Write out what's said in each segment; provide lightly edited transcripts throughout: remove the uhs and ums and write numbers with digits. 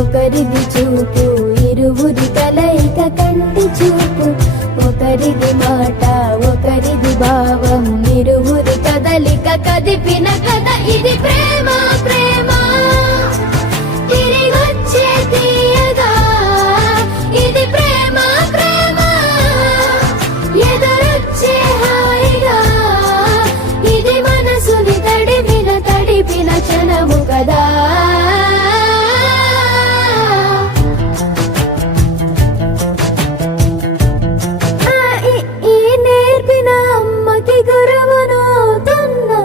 ఒకరిది చూపు, ఇరువురి కలయిక కంటి చూపు. ఒకరిది మాట, ఒకరిది భావం, ఇరువురి కదలిక కదిపిన కథ ఇది ప్రేమ. ప్రేమ తిరిగొచ్చే తీయగా, ఇది ప్రేమ. ప్రేమ ఎదురొచ్చే హాయిగా, ఇది మనసుని తడిపిన క్షణము కదా. నేర్పిన అమ్మకి గురువునవుతున్నా,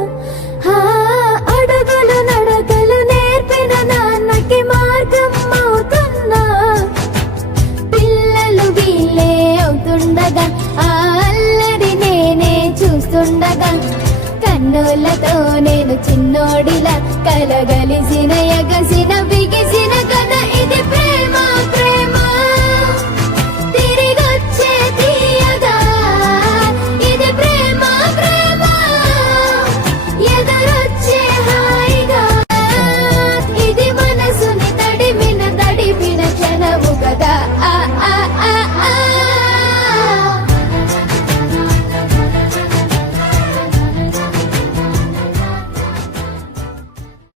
అడుగులు నడకలు నేర్పిన నాన్నకి మార్గం అవుతున్నా. పిల్లలు వీళ్ళే అవుతుండగా, ఆ అల్లరి నేనే చూస్తుండగా, కన్నులతో నేను చిన్నోడిలా కలగలిసిన